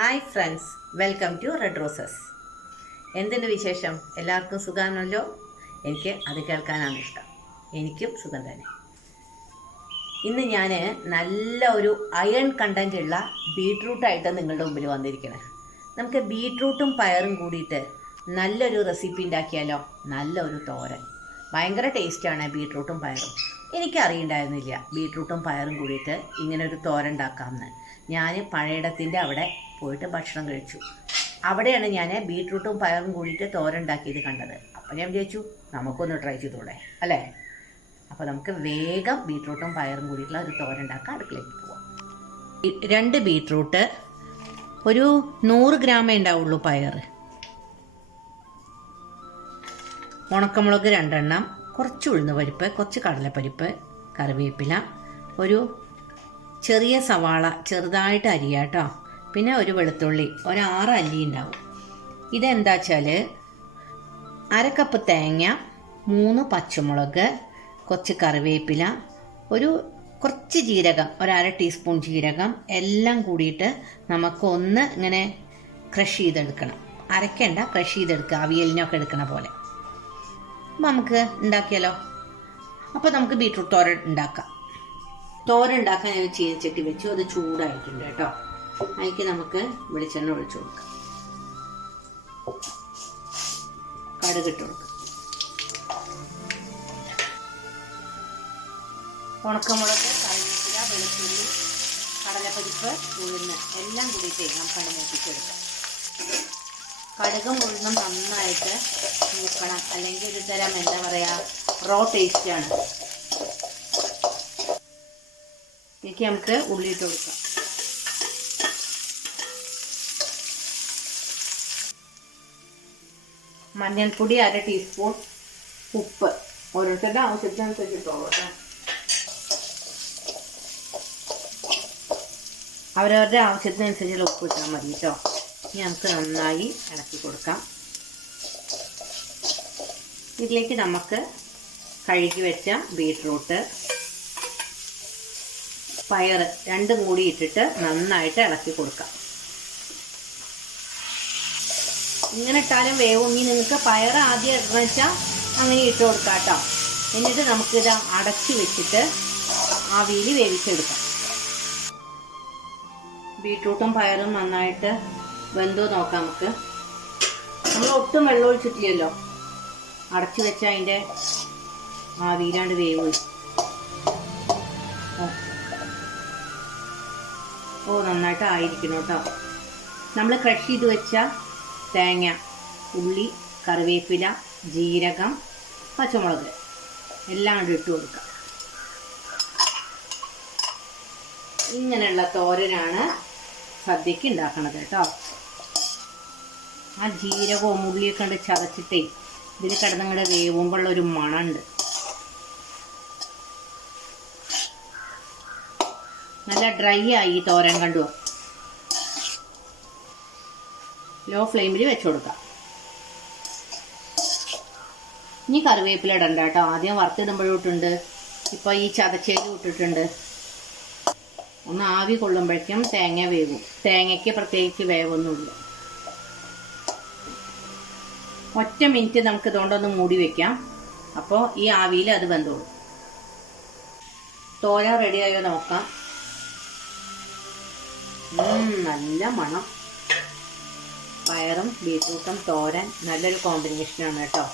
Hi friends welcome to red roses എന്തുണ്ട് വിശേഷം? എല്ലാവർക്കും സുഖമാണല്ലോ എനിക്ക് അത് കേൾക്കാനാണ് ഇഷ്ടം. എനിക്കും സുഖം തന്നെ. ഇന്ന് ഞാൻ നല്ല ഒരു അയൺ കണ്ടന്റ് ഉള്ള ബീട്രൂട്ടായിട്ട് നിങ്ങളുടെ മുമ്പിൽ വന്നിരിക്കണേ. നമുക്ക് ബീട്രൂട്ടും പയറും കൂടിയിട്ട് നല്ലൊരു റെസിപ്പി ഉണ്ടാക്കിയാലോ? നല്ലൊരു തോരൻ. ഭയങ്കര ടേസ്റ്റാണ് ബീട്രൂട്ടും പയറും. എനിക്കറിയണ്ടായിരുന്നില്ല ബീട്രൂട്ടും പയറും കൂടിയിട്ട് ഇങ്ങനെ ഒരു തോരൻ ഉണ്ടാക്കാമെന്ന്. ഞാൻ പഴയിടത്തിന്റെ അവിടെ പോയിട്ട് ഭക്ഷണം കഴിച്ചു. അവിടെയാണ് ഞാൻ ബീട്രൂട്ടും പയറും കൂടിയിട്ട് തോരൻ ഉണ്ടാക്കിയത് കണ്ടത്. അപ്പോൾ ഞാൻ വിചാരിച്ചു നമുക്കൊന്ന് ട്രൈ ചെയ്തൂടെ അല്ലേ? അപ്പോൾ നമുക്ക് വേഗം ബീട്രൂട്ടും പയറും കൂടിയിട്ടുള്ള ഒരു തോരൻ ഉണ്ടാക്കാൻ അടുക്കളയ്ക്ക് പോവാം. രണ്ട് ബീട്രൂട്ട് ഒരു നൂറ് ഗ്രാമേ ഉണ്ടാവുള്ളൂ പയർ ഉണക്കമുളക് രണ്ടെണ്ണം കുറച്ച് ഉഴുന്ന് പരിപ്പ് കുറച്ച് കടലപ്പരിപ്പ് കറിവേപ്പില ഒരു ചെറിയ സവാള ചെറുതായിട്ട് അരിയാട്ടോ പിന്നെ ഒരു വെളുത്തുള്ളി ഒരു ആറ് അല്ലി ഉണ്ടാവും. ഇതെന്താ വെച്ചാൽ അരക്കപ്പ് തേങ്ങ മൂന്ന് പച്ചമുളക് കുറച്ച് കറിവേപ്പില ഒരു കുറച്ച് ജീരകം ഒരു അര ടീസ്പൂൺ ജീരകം എല്ലാം കൂടിയിട്ട് നമുക്ക് ഒന്ന് ഇങ്ങനെ ക്രഷ് ചെയ്തെടുക്കണം. അരയ്ക്കേണ്ട ക്രഷ് ചെയ്തെടുക്കുക അവിയലിനൊക്കെ എടുക്കണ പോലെ. നമുക്ക് ഉണ്ടാക്കിയാലോ അപ്പോൾ നമുക്ക് ബീട്രൂട്ട് തോര ഉണ്ടാക്കാം. തോര ഉണ്ടാക്കാൻ ഞാൻ ചീനച്ചട്ടി വെച്ചു. അത് ചൂടായിട്ടുണ്ട് കേട്ടോ. അതിലേക്ക് നമുക്ക് വെളിച്ചെണ്ണ ഒഴിച്ചു കൊടുക്കാം. കടുകിട്ട് കൊടുക്കാം. ഉണക്കമുളക് കറിവേപ്പില വെളുത്തുള്ളി കടലപ്പരിപ്പ് ഉഴുന്ന് എല്ലാം കൂടിയിട്ട് നമുക്കത് മൂപ്പിച്ചെടുക്കാം കടുകും ഉഴുന്നും നന്നായിട്ട് മൂക്കണം. അല്ലെങ്കിൽ ഒരു തരം എന്താ പറയുക റോ ടേസ്റ്റാണ് ഇതിലേക്ക് നമുക്ക് ഉള്ളിയിട്ട് കൊടുക്കാം. മഞ്ഞൾപ്പൊടി അര ടീസ്പൂൺ ഉപ്പ്. ഓരോരുത്തരുടെ ആവശ്യത്തിനനുസരിച്ച് ഇട്ടോളൂ കേട്ടോ. അവരവരുടെ ആവശ്യത്തിനനുസരിച്ചുള്ള ഉപ്പ് ഇട്ടാൽ മതി കേട്ടോ. ഇനി നമുക്ക് നന്നായി ഇളക്കി കൊടുക്കാം. ഇതിലേക്ക് നമുക്ക് കഴുകി വെച്ച ബീട്രൂട്ട് പയർ രണ്ടും കൂടി ഇട്ടിട്ട് നന്നായിട്ട് ഇളക്കി കൊടുക്കാം. ഇങ്ങനെ ഇട്ടാലും വേവും. ഇനി നിങ്ങൾക്ക് പയർ ആദ്യം ഇടണമെന്ന് വെച്ചാൽ അങ്ങനെ ഇട്ട് കൊടുക്കാം കേട്ടോ. എന്നിട്ട് നമുക്കിത് അടച്ചു വെച്ചിട്ട് ആവിയിൽ വേവിച്ചെടുക്കാം. ബീട്രൂട്ടും പയറും നന്നായിട്ട് വെന്തോ നോക്കാം നമുക്ക്. നമ്മൾ ഒട്ടും വെള്ളം ഒഴിച്ചിട്ടില്ലല്ലോ. അടച്ചു വെച്ച അതിന്റെ ആവിയിലാണ്ട് വേവ് ഓ. ഓ നന്നായിട്ട് ആയിരിക്കണം കേട്ടോ. നമ്മൾ ക്രഷ് ചെയ്ത് വെച്ച തേങ്ങ ഉള്ളി കറിവേപ്പില ജീരകം പച്ചമുളക് എല്ലാം കൂടി ഇട്ട് കൊടുക്കാം. ഇങ്ങനെയുള്ള തോരനാണ് സദ്യക്ക് ഉണ്ടാക്കണത് കേട്ടോ. ആ ജീരകവും ഉള്ളിയൊക്കെ ഉണ്ട് ചതച്ചിട്ടേ ഇതിൽ കിടന്നങ്ങടെ വേവുമ്പോഴുള്ള ഒരു മണമുണ്ട്. നല്ല ഡ്രൈ ആയി ഈ തോരൻ കണ്ടു ലോ ഫ്ലെയിമിൽ വെച്ചു കൊടുക്കാം. ഇനി കറിവേപ്പില ഇടണ്ട കേട്ടോ. ആദ്യം വറുത്തിടുമ്പോഴും ഇട്ടുണ്ട് ഇപ്പോൾ ഈ ചതച്ചേലും ഇട്ടിട്ടുണ്ട്. ഒന്ന് ആവി കൊള്ളുമ്പോഴേക്കും തേങ്ങ വേവും. തേങ്ങയ്ക്ക് പ്രത്യേകിച്ച് വേവൊന്നുമില്ല. ഒറ്റ മിനിറ്റ് നമുക്ക് ഇതുകൊണ്ടൊന്ന് മൂടി വെക്കാം. അപ്പോൾ ഈ ആവിയിൽ അത് വെന്തോളും. തോര റെഡിയായോ നോക്കാം. നല്ല മണം. പയറും ബീറ്റ്റൂട്ടും തോരൻ നല്ലൊരു കോമ്പിനേഷനാണ് കേട്ടോ.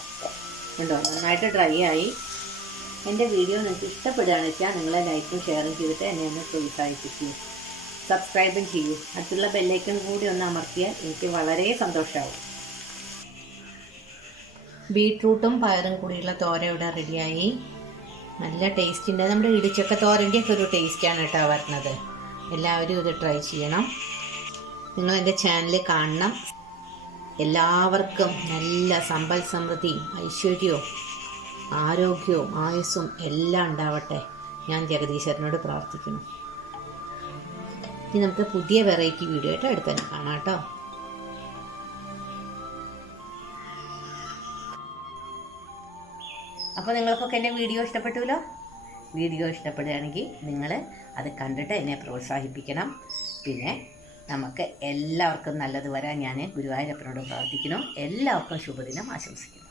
ഉണ്ടോ നന്നായിട്ട് ഡ്രൈ ആയി. എന്റെ വീഡിയോ നിങ്ങൾക്ക് ഇഷ്ടപ്പെടുകയാണെന്ന് വെച്ചാൽ നിങ്ങളെ ലൈക്കും ഷെയറും ചെയ്തിട്ട് എന്നെ ഒന്ന് പ്രോത്സാഹിപ്പിക്കൂ. സബ്സ്ക്രൈബും ചെയ്യൂ. അടുത്തുള്ള ബെല്ലൈക്കൺ കൂടി ഒന്ന് അമർത്തിയാൽ എനിക്ക് വളരെ സന്തോഷമാവും ബീട്രൂട്ടും പയറും കൂടിയുള്ള തോര ഇവിടെ റെഡിയായി. നല്ല ടേസ്റ്റ് ഉണ്ട്. നമ്മുടെ ഇടിച്ചക്ക തോരന്റെ ഒക്കെ ഒരു ടേസ്റ്റാണ് കേട്ടോ വരുന്നത്. എല്ലാവരും ഇത് ട്രൈ ചെയ്യണം. നിങ്ങൾ എന്റെ ചാനൽ കാണണം. എല്ലാവർക്കും നല്ല സമ്പൽ സമൃദ്ധിയും ഐശ്വര്യവും ആരോഗ്യവും ആയുസ്സും എല്ലാം ഉണ്ടാവട്ടെ. ഞാൻ ജഗദീശ്വരനോട് പ്രാർത്ഥിക്കുന്നു. ഇനി നമുക്ക് പുതിയ വെറൈറ്റി വീഡിയോ ആയിട്ട് അടുത്ത് തന്നെ കാണാം കേട്ടോ. അപ്പോൾ നിങ്ങൾക്കൊക്കെ എന്റെ വീഡിയോ ഇഷ്ടപ്പെട്ടുല്ലോ? വീഡിയോ ഇഷ്ടപ്പെടുകയാണെങ്കിൽ നിങ്ങൾ അത് കണ്ടിട്ട് എന്നെ പ്രോത്സാഹിപ്പിക്കണം. പിന്നെ നമുക്ക് എല്ലാവർക്കും നല്ലത് വരാൻ ഞാൻ ഗുരുവായൂരപ്പനോട് പ്രാർത്ഥിക്കുന്നു. എല്ലാവർക്കും ശുഭദിനം ആശംസിക്കുന്നു.